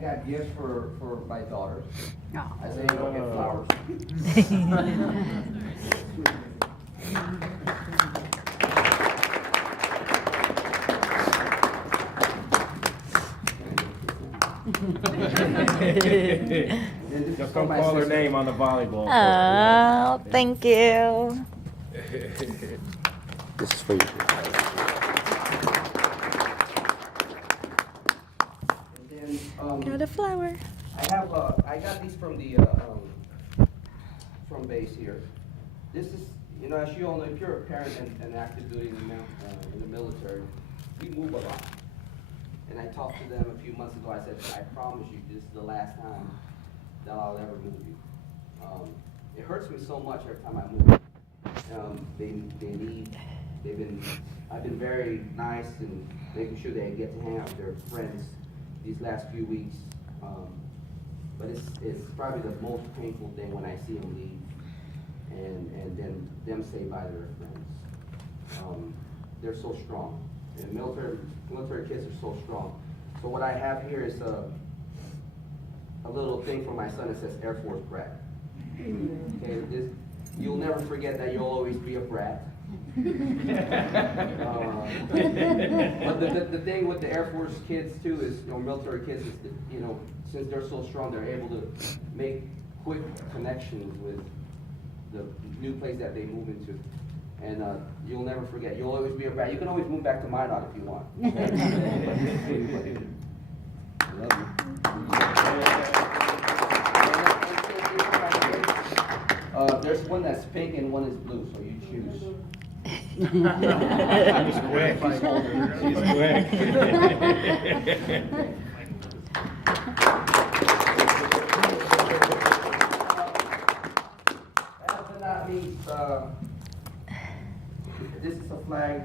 got gifts for my daughters. Oh. I say you don't get flowers. Just don't call her name on the volleyball court. Oh, thank you. This is for you. And then, Got a flower. I got these from the, from base here. This is, you know, as you all know, if you're a parent and active duty in the military, we move a lot. And I talked to them a few months ago, I said, I promise you, this is the last time that I'll ever move you. It hurts me so much every time I move. I've been very nice and making sure they get to hang out with their friends these last few weeks. But it's probably the most painful thing when I see them leave and then them stay by their friends. They're so strong. And military kids are so strong. So what I have here is a little thing for my son that says Air Force brat. Okay, you'll never forget that you'll always be a brat. But the thing with the Air Force kids too is, you know, military kids is that, you know, since they're so strong, they're able to make quick connections with the new place that they move into. And you'll never forget. You'll always be a brat. You can always move back to Minot if you want. There's one that's pink and one is blue, so you choose. She's quick. She's quick. Last but not least, this is a flag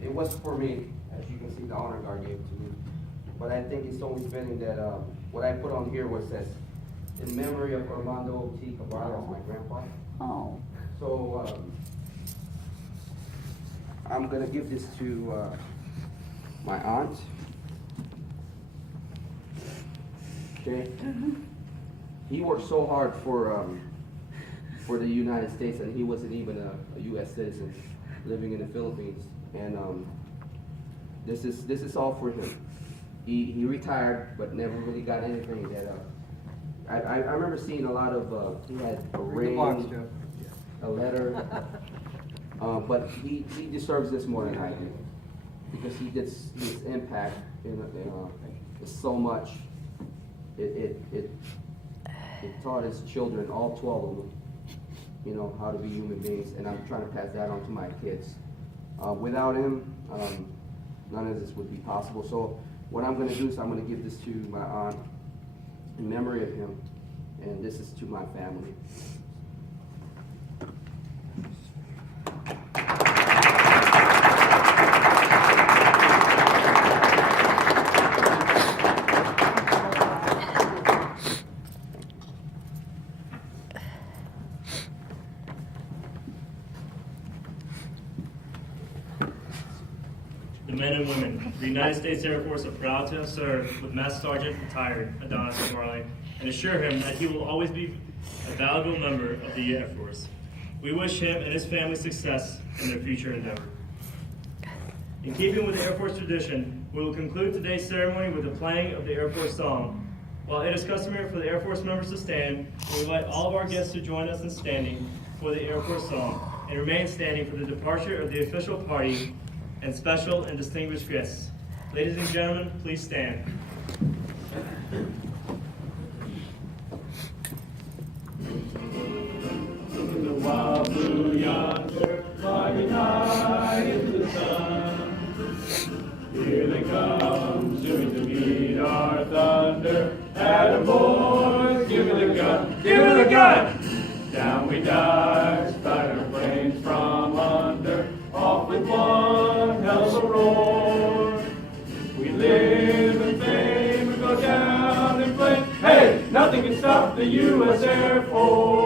it was for me. As you can see, the honor guard gave it to me. But I think it's always fitting that what I put on here was says, in memory of Armando T. Cabral, my grandpa. Oh. So I'm gonna give this to my aunt. Okay. He worked so hard for the United States, and he wasn't even a U.S. citizen living in the Philippines. And this is all for him. He retired, but never really got anything. That I remember seeing a lot of he had a ring, a letter, but he deserves this more than I do, because he did his impact in so much. It taught his children, all 12 of them, you know, how to be human beings, and I'm trying to pass that on to my kids. Without him, none of this would be possible. So what I'm going to do is I'm going to give this to my aunt in memory of him, and this is to my family. The men and women of the United States Air Force are proud to have served with Master Sergeant retired Adonis Marley and assure him that he will always be a valuable member of the Air Force. We wish him and his family success in their future endeavor. In keeping with the Air Force tradition, we will conclude today's ceremony with the playing of the Air Force song. While it is customary for the Air Force members to stand, we invite all of our guests to join us in standing for the Air Force song and remain standing for the departure of the official party and special and distinguished guests. Ladies and gentlemen, please stand. In the wild blue yonder, climbing high into the sun, here they come, soon to meet our thunder. Attaboy, give me the gun, give me the gun! Down we dive, start our flames from under, off with one hell of a roar. We live in fame, we go down in flame. Hey, nothing can stop the U.S. Air Force.